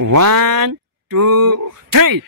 1, 2, 3.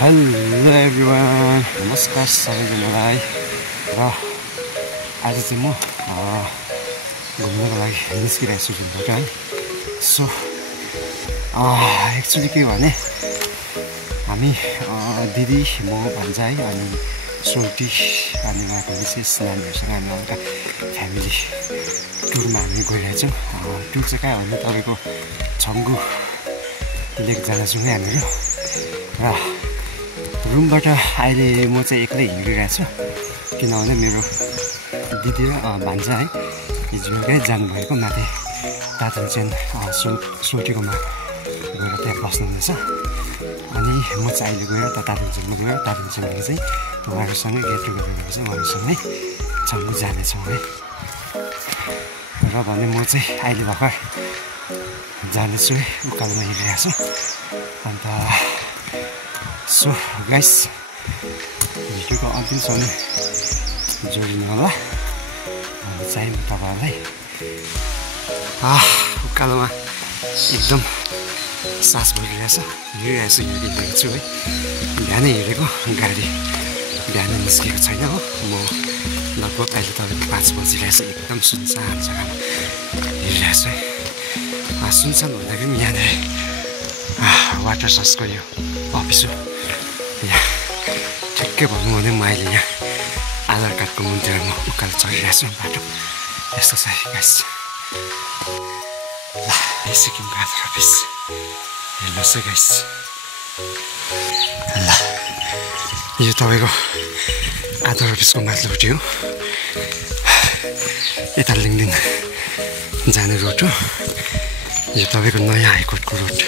Hello everyone, नमस्कार सबैजनालाई र आज चाहिँ म घुम्नको लागि निस्किरहेको छु जुनबाट है। सो एक्चुअली के भने हामी दिदी म भान्जा है अनि सोल्टी अनि उहाँको विशेष नानीहरूसँग हामी हल्का फ्यामिली टुरमा हामी गइरहेछौँ। टुर चाहिँ कहाँ भने तपाईँको छङ्गु लेक जाँदैछौँ है हामीहरू। र रुमबाट अहिले म चाहिँ एक्लै हिँडिरहेको छु किनभने मेरो दिदी र भान्जा है हिजोकै जानुभएको माथि तातुङचेन सोल्टीकोमा गएर त्यहाँ बस्नुहुँदैछ। अनि म चाहिँ अहिले गएर तातुङचेनमा गएर तातुङचेनबाट चाहिँ उहाँहरूसँगै गेट टुगेदर गरेर चाहिँ उहाँहरूसँगै छङ्गु जानेछौँ है। र भने म चाहिँ अहिले भर्खर जाँदैछु है, उकालोमा हिँडिरहेको छु। अन्त सो गाइस भिडियोको अन्तिमसम्म जोडिनु होला। अनि चाहिँ म तपाईँहरूलाई उकालोमा एकदम सास भरिरहेछ, हिँडिरहेको छु, हिँडिरहेको छु है। बिहानै हिँडेको गाडी बिहानै निस्केको छैन हो। म लगभग अहिले तपाईँको 5 बजिरहेछ, एकदम सुनसान जग्गामा हिँडिरहेको छु है। सुनसान भन्दाखेरि पनि यहाँनिर वाटर ससको यो अफिस हो। यहाँ ठिक्कै भनौँ भने म अहिले यहाँ आधार कार्डको मुन्तिर म उकालो चढिरहेको छु बाटो। यस्तो छ गाइस। ल सिक्किमको आधार अफिस हेर्नुहोस् है गाइस। ल यो तपाईँको आधार अफिसको माथिल्लोपट्टि हो, यता लिङदिङ जाने रोड हो। यो तपाईँको नयाँ हाइकोर्टको रोड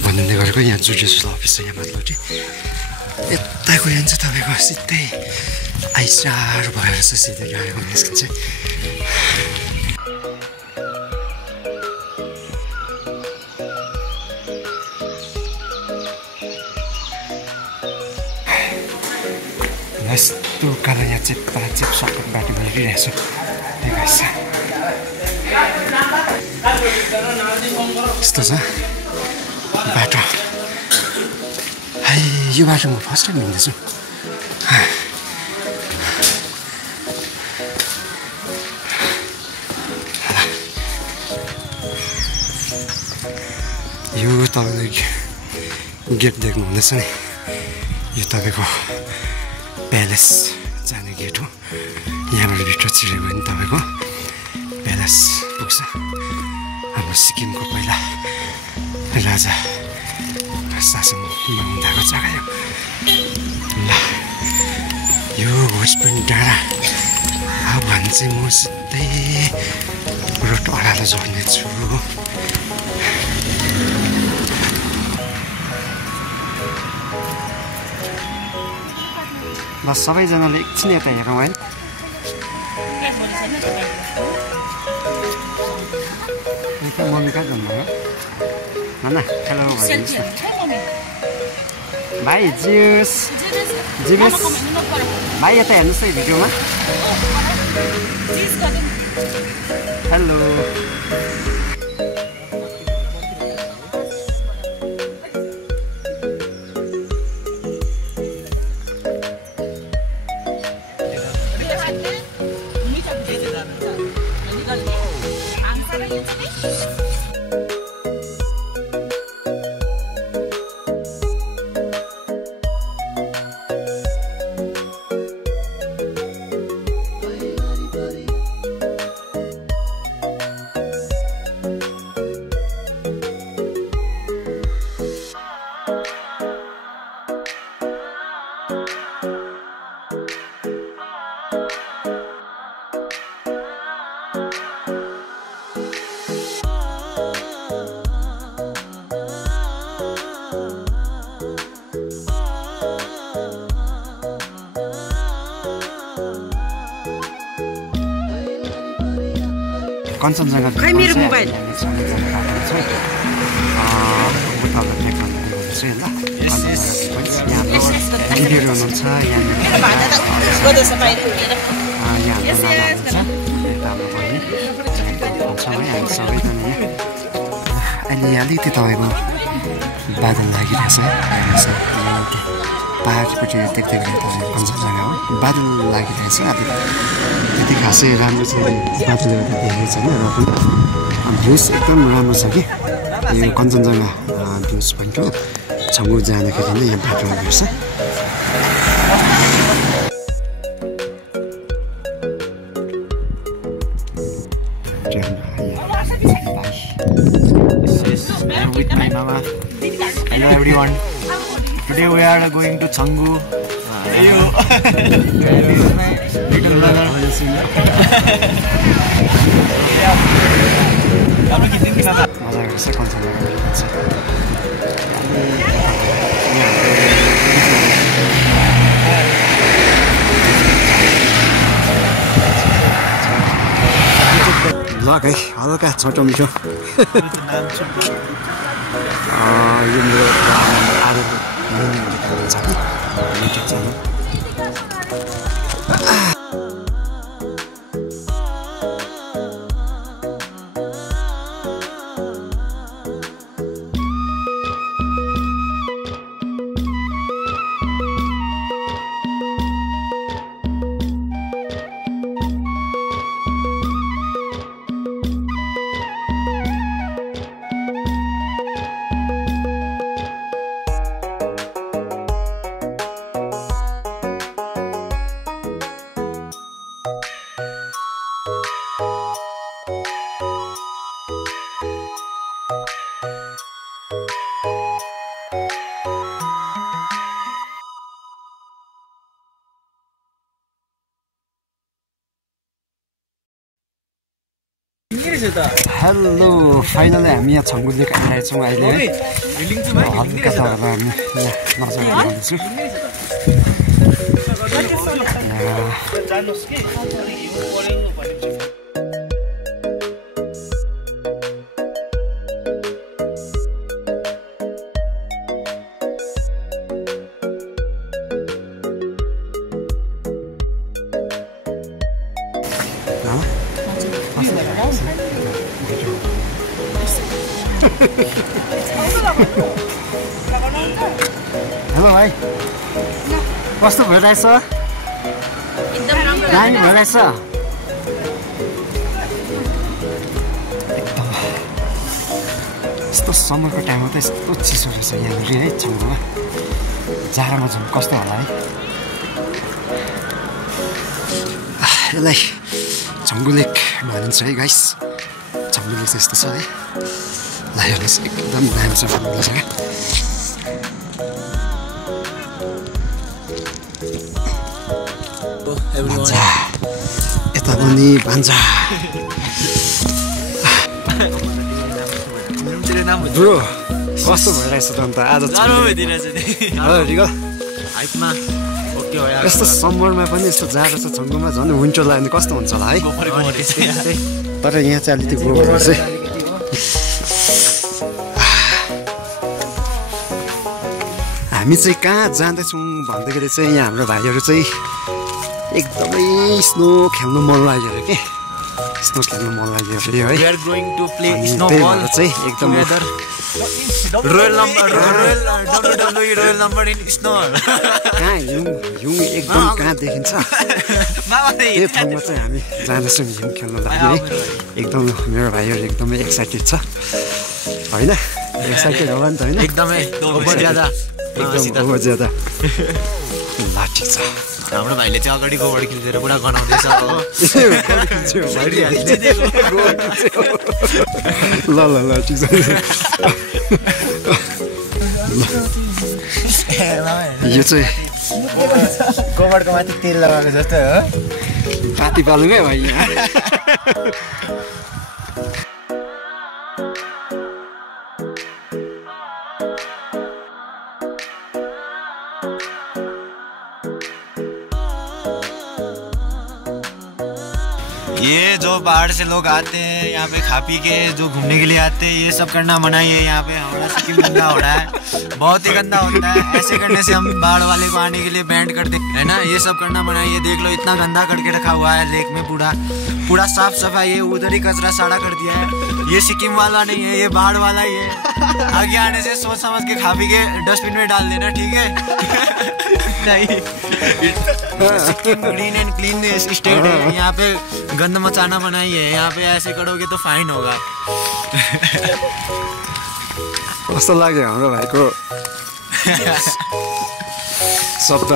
बनिँदै गरेको। यहाँ जुडिसियल अफिस छ यहाँ माथिल्लोपट्टि। यता गयो भने चाहिँ तपाईँको सिधै आइसार भएर चाहिँ सिधै गाडीमा निस्किन्छ। यस्तो उकालो यहाँ चेप सर्टकट बाटोमा हिँडिरहेको छु। यस्तो छ बाटो। यो बाटो म फर्स्ट टाइम हिँड्दैछु। यो तपाईँको गेट देख्नु हुँदैछ नि, यो तपाईँको प्यालेस जाने गेट हो। यहाँबाट भित्र छिरेको भने तपाईँको प्यालेस पुग्छ। हाम्रो सिक्किमको पहिला राजा शासनमा हुँदाको जग्गा यो। ल यो होस्पिटल डाँडा अब भने चाहिँ म सिधै रोड अरालो जोड्नेछु। ल सबैजनाले एकछिन यता हेरौँ है। मम्मी कहाँ जानुभयो? नाना हेलो भनिदिनुहोस् न। भाइ जियोस् जियोस् भाइ यता हेर्नुहोस् है भिडियोमा। हेलो कञ्चनजङ्घा खै मेरो मोबाइल दिदीहरू हुनुहुन्छ अहिले अलिकति तपाईँको बादल लागिरहेछ पहाडपट्टि देख्दै गरेको कञ्चनजङ्घा हो बादल लागिरहेछ अब त्यति खासै राम्रो चाहिँ बादल एउटा देखेको छैन र पनि भ्युज एकदम राम्रो छ कि यो कञ्चनजङ्घा भ्युज पोइन्ट हो छङ्गु जाँदाखेरि नै यहाँ बाटो भेट्छ with my mama. Hello everyone. Today we are going to Canggu. Little brother. Vlog है हल्का छोटो मिठो यो मेरो आरू छ कि युट्युब च्यानल हेलो फाइनली हामी यहाँ छङ्गु लेक आइरहेछौँ अहिले है हल्का तपाईँहरूलाई हामी यहाँ नजर गर्दैछु हेलो भाइ कस्तो भइरहेछ दामी भइरहेछ एकदम यस्तो समरको टाइममा त यस्तो चिसो रहेछ यहाँनिर है छङ्गुमा जाडोमा झन् कस्तो होला है यसलाई छङ्गु लेक भनिन्छ है गाइस छङ्गु लेक चाहिँ यस्तो छ है ल हेर्नुहोस् एकदम दामी छ जग्गा भान्जा यता पनि भान्जा ब्रो कस्तो भइरहेछ त अन्त आज यस्तो समरमा पनि यस्तो जाडो छ छङ्गुमा झन् विन्टर लाग्यो भने कस्तो हुन्छ होला है तर यहाँ चाहिँ अलिकति गोबर चाहिँ हामी चाहिँ कहाँ जाँदैछौँ भन्दाखेरि चाहिँ यहाँ हाम्रो भाइहरू चाहिँ एकदमै स्नो खेल्नु मन लाग्यो अरे के स्नो खेल्नु मन लाग्यो अरे है We are going to play snowball चाहिँ एकदम Royal number in snow. कहाँ हिउँ एकदम कहाँ देखिन्छ त्यो ठाउँमा चाहिँ हामी जाँदैछौँ हिउँ खेल्नु लागि है एकदम मेरो भाइहरू एकदमै एक्साइटेड छ होइन एक्साइटेड होला नि त होइन एकदमै ओभर ज्यादा एकदम ज्यादा ल ठिक छ हाम्रो भाइले चाहिँ अगाडि गोबर खिचेर पुरा गनाउँदैछ ल ल ल ठिक छ यो चाहिँ गोबरको माथि तेल लगाएको जस्तो हो पाती पालौँ है भाइ यहाँ ये जो बाहर से लोग आते हैं यहाँ पे खा पी के जो घूमने के लिए आते हैं ये सब करना मना ही है यहाँ पे। हमारा सिक्किम गंदा हो रहा है, बहुत ही गंदा होता है। ऐसे करने से हम बाढ़ वाले को आने के लिए बैंड कर दे है ना। ये सब करना मना ही है। देख लो इतना गंदा करके रखा हुआ है लेक में, पूरा साफ सफाई है। उधर ही कचरा साड़ा कर दिया है। ये सिक्किम वाला नहीं है, ये बाढ़ वाला ही है। आगे आने से सोच समझ के खा पी के डस्टबिन में डाल देना, ठीक है। नहीं, Sikkim green and clean state है। यहाँ पे गंद मचाना मना ही है। यहाँ पे ऐसे करोगे तो फाइन होगा। कस्तो लाग्यो हाम्रो भाइको शब्द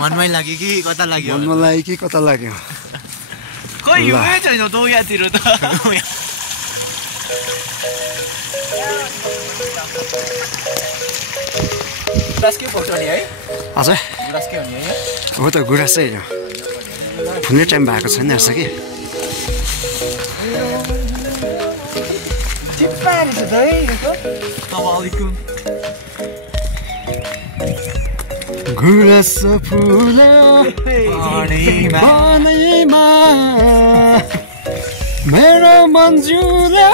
मनमै लाग्यो कि कता लाग्यो? मनमा लाग्यो कि कता लाग्यो? खोइ युमै छैन त यहाँतिर त। गुराँस के पर्छ नि है? हजुर गुराँस के हो नि है? हो त गुराँस चाहिँ हो। फुल्ने टाइम भएको छैन रहेछ कि। गुराँस फुल पानीमा मेरो मन्जुला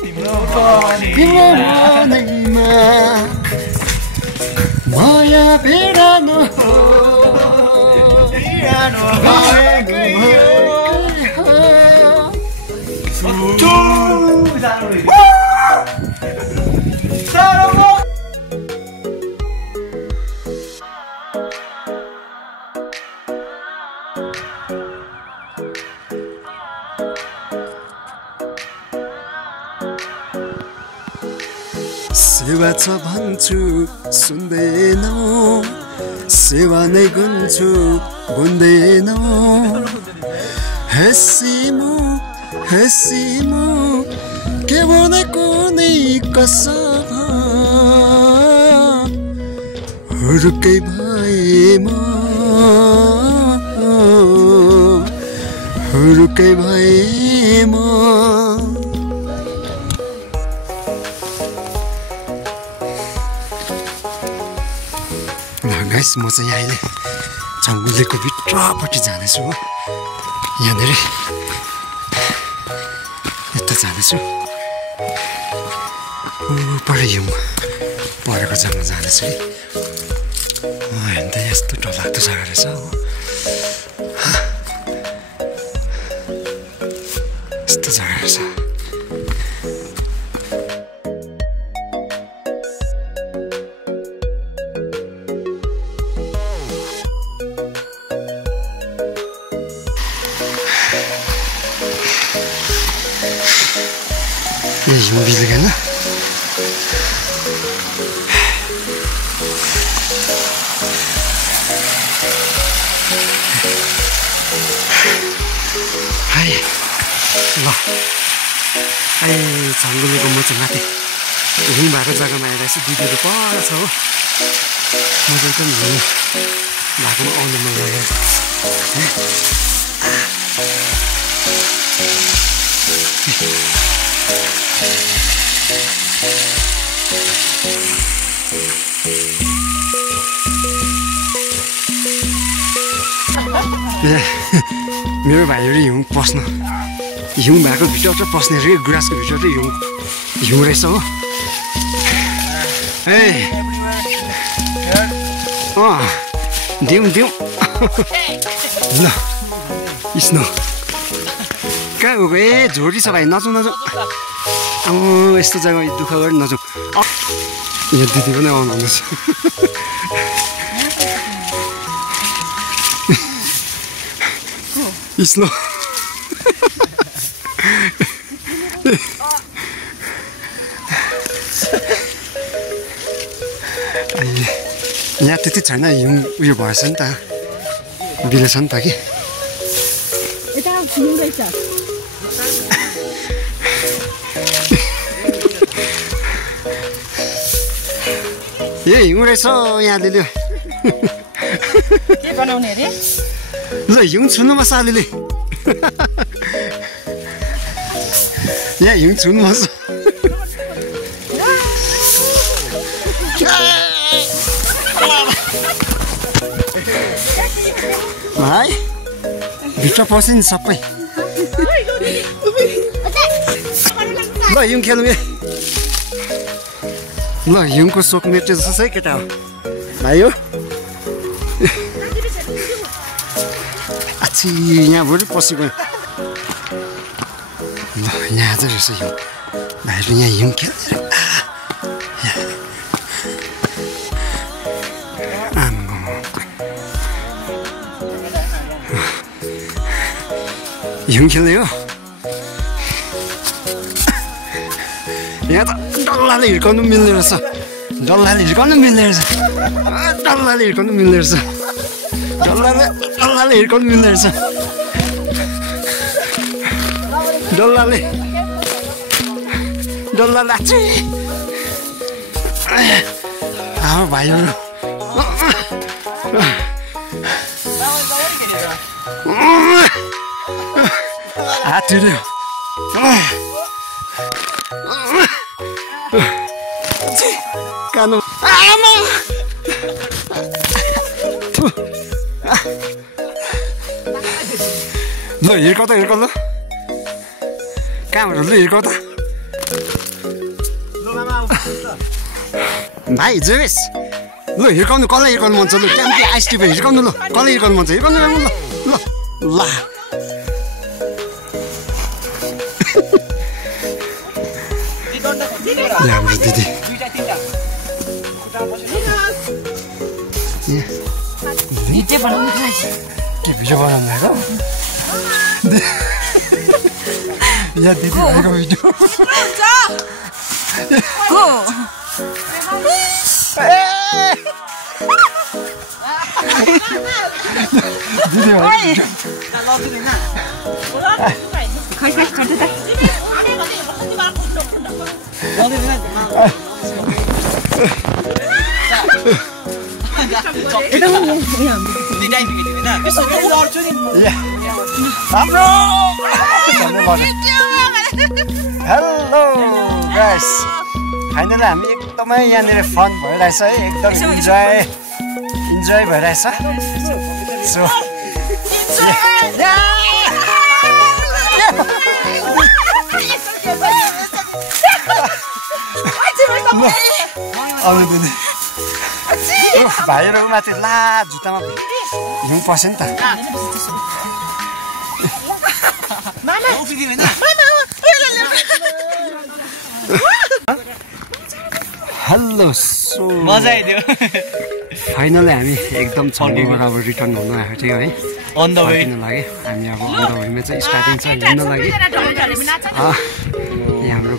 तिम्रो पानीमा माया बिरानो सेवा छ भन्छु सुन्दैनौ, सेवा नै गुन्छु बुन्दैनौ। हेसिमु के भनेको नै कसम हुरुकै भए म हुरुकै भए म। गाइस म चाहिँ अहिले जङ्गलको भित्रपट्टि जानेछु हो। यहाँनिर यता जानेछु, पर हिउँ परेको जग्गा जानेछु कि। हेर्नु त यस्तो डरलाग्दो जग्गा रहेछ हो। यस्तो जग्गा रहेछ। ये हिउँ बिग्रेन। हाय ल जङ्गलको म चाहिँ माथि हिउँ भएको जग्गामा आइरहेको छु। दिदीहरू पर छ हो। म चाहिँ एकदम हिउँ भएकोमा आउनु मन लागेको मेरो भाइहरू हिउँ पस्न, हिउँ भएको भित्र पस्ने रे, गुराँसको भित्र हिउँ रहेछ हो। ए दिउँ ल स्नो कहाँ गएको? ए झोडी छ भाइ, नजाउँ अब यस्तो जग्गा दुःख गरी नजाउँ। यो दिदी पनि आउनुहुँदैछ। स्नो यहाँ त्यति छैन, हिउँ उयो भएछ नि त, बिलेछ नि त कि। ए हिउँ रहेछ यहाँले ल्यो। के बनाउने रे? ल हिउँ छुनु मसालेले। यहाँ हिउँ छुनु मसा। भाइ भित्र पस्यो नि सबै ल हिउँ खेलौँ है ल हिउँको सोक मेट्यो जस्तो छ है केटा हो भाइ हो आछि यहाँ भोलि पसी गयो ल यहाँ अझ रहेछ हिउँ भाइहरू यहाँ हिउँ खेल्दै हिउँ खेल्ने हो यहाँ त डल्लाले हिर्काउनु मिल्ने रहेछ डल्लाले हिर्काउनु मिल्ने रहेछ डल्लाले हिर्काउनु मिल्ने रहेछ डल्लाले हिर्काउनु मिल्ने रहेछ डल्लाले आछि भाइहरू हात हिँड्यो कानु आमा ल हिर्काउ त हिर्काउ ल कहाँबाट ल हिर्काउ त भाइ जेवेस ल हिर्काउनु कसलाई हिर्काउनु मन छ लु ट्याम्पी आइसटिपी हिर्काउनु ल कसलाई हिर्काउनु मन छ हिर्काउनु ल ल ल हाम्रो दिदी भिडियो बनाउनु के भिडियो बनाउनु भएको यहाँ दिदी भएको भिडियो हेलो गाइस फाइनली हामी एकदमै यहाँनिर फन भइरहेछ है एकदम इन्जोय भइरहेछ सो भाइहरू माथि ला जुत्तामा हिउँ पस्यो नि त हेलो सो मजा आइदियो फाइनली हामी एकदम छङ्गोबाट अब रिटर्न हुनु आएको थियो है अन द वे लाग्यो हामी अब अन द वेमा चाहिँ स्टार्टिङ छ हिँड्न लागि हाम्रो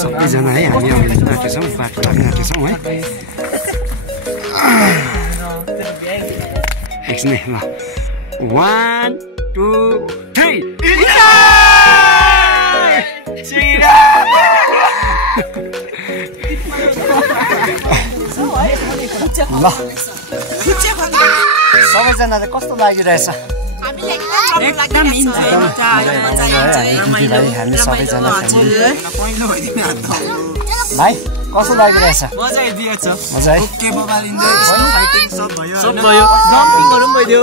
सबैजना है हामी अब हिँड्न आँटेछौँ बाटो लाग्न आँटेछौँ है एकछिन है ल 1 2 3 ल सबैजनाले कस्तो लागिरहेछ हामी सबैजना भाइ कस्तो लागिरहेछ मजा आइदिएछ मजा है के मोबाइल फाइटिङ सब भयो सब भयो जम्पिङहरु पनि भइदियो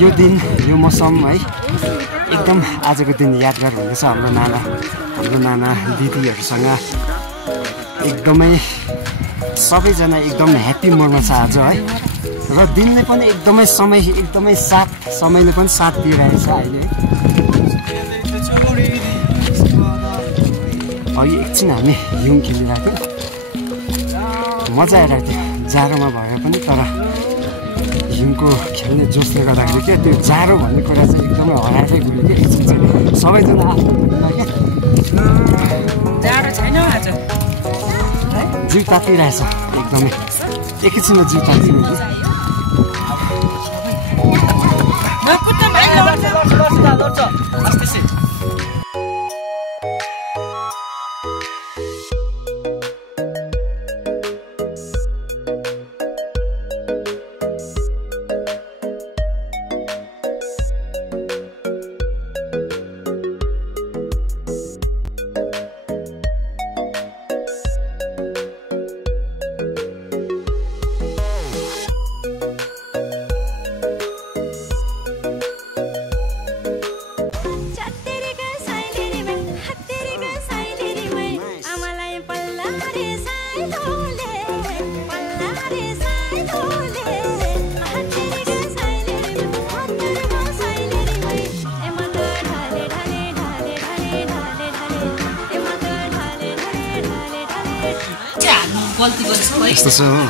यो दिन यो मौसम है एकदम आजको दिन यादगार हुनेछ हाम्रो नाना दिदीहरूसँग एकदमै सबैजना एकदम ह्याप्पी मोडमा छ आज है र दिनले पनि एकदमै समयले पनि साथ दिइरहेको छ अहिले अघि एकछिन हामी हिउँ खेलिरहेको थियौँ मजा आइरहेको थियो जाडोमा भए पनि तर हिउँको खेल्ने जोसले गर्दाखेरि क्या त्यो जाडो भन्ने कुरा चाहिँ एकदमै हराएरै गयो क्या एकछिन चाहिँ सबैजना आफ्नो जाडो छैन आज जिउ तातिरहेछ एकदमै एकैछिनमा जिउ तातिनु यस्तो छ हो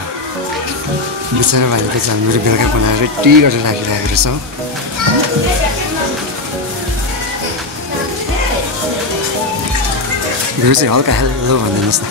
बिचरा भाइले चाहिँ हाम्रो बेलुका बनाएर टी गरेर राखिरहेको रहेछ हो यो चाहिँ हल्का हेलो भनिदिनुहोस् न